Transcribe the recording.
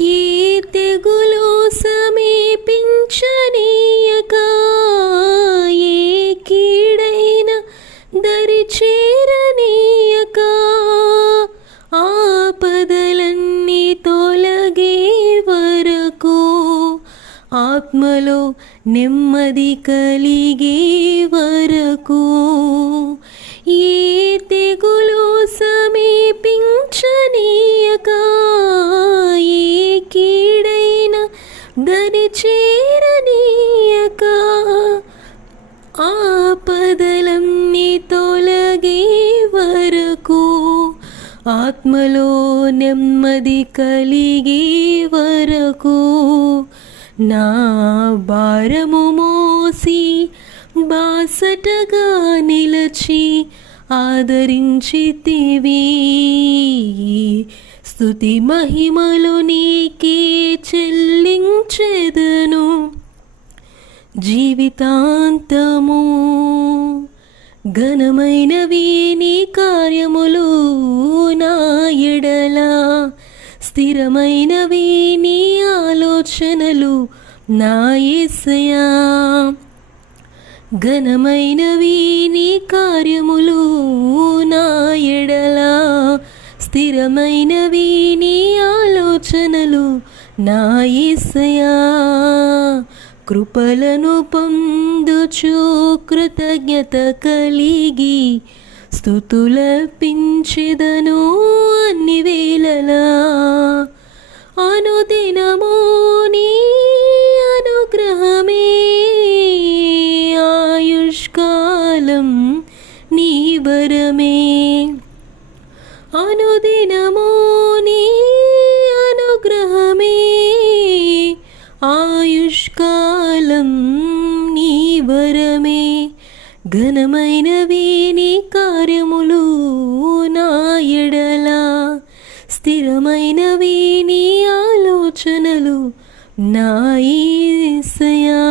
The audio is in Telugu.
ఏ తెగులు సమీపించనీయక, ఏ కీడైన దరి చేరనీయక, ఆపదలన్నీ తొలగే వరకు, ఆత్మలో నెమ్మది కలిగే వరకు, ఏ తెగులు సమీపించనీయక, ఏ కీడైన దరి చేరనీయక, ఆపదలన్నీ తొలగే వరకు, ఆత్మలో నెమ్మది కలిగే వరకు, నా భారము మోసి బాసటగా నిలచి ఆదరించితివి. స్తుతి మహిమలు నీకే చెల్లించెదను జీవితాంతము. ఘనమైనవి నీ కార్యములు నా ఎడల, స్థిరమైనవి నీ ఆలోచనలు నా యేసయ్యా. ఘనమైనవి నీ కార్యములు నా ఎడల, స్థిరమైనవి నీ ఆలోచనలు నా యేసయ్యా. కృపలను పొందుచు కృతజ్ఞత కలిగి స్తుతులర్పించెదను అన్ని వేళలా. అనుదినము నీ అనుగ్రహమే, ఆయుష్కాలం నీ వరమే. అనుదినము నీ అనుగ్రహమే, ఆయుష్కాలం నీ వరమే. ఘనమైనవి నీ కార్యములు నా ఎడల, స్థిరమైనవి నీ ఆలోచనలు నా యేసయ్యా.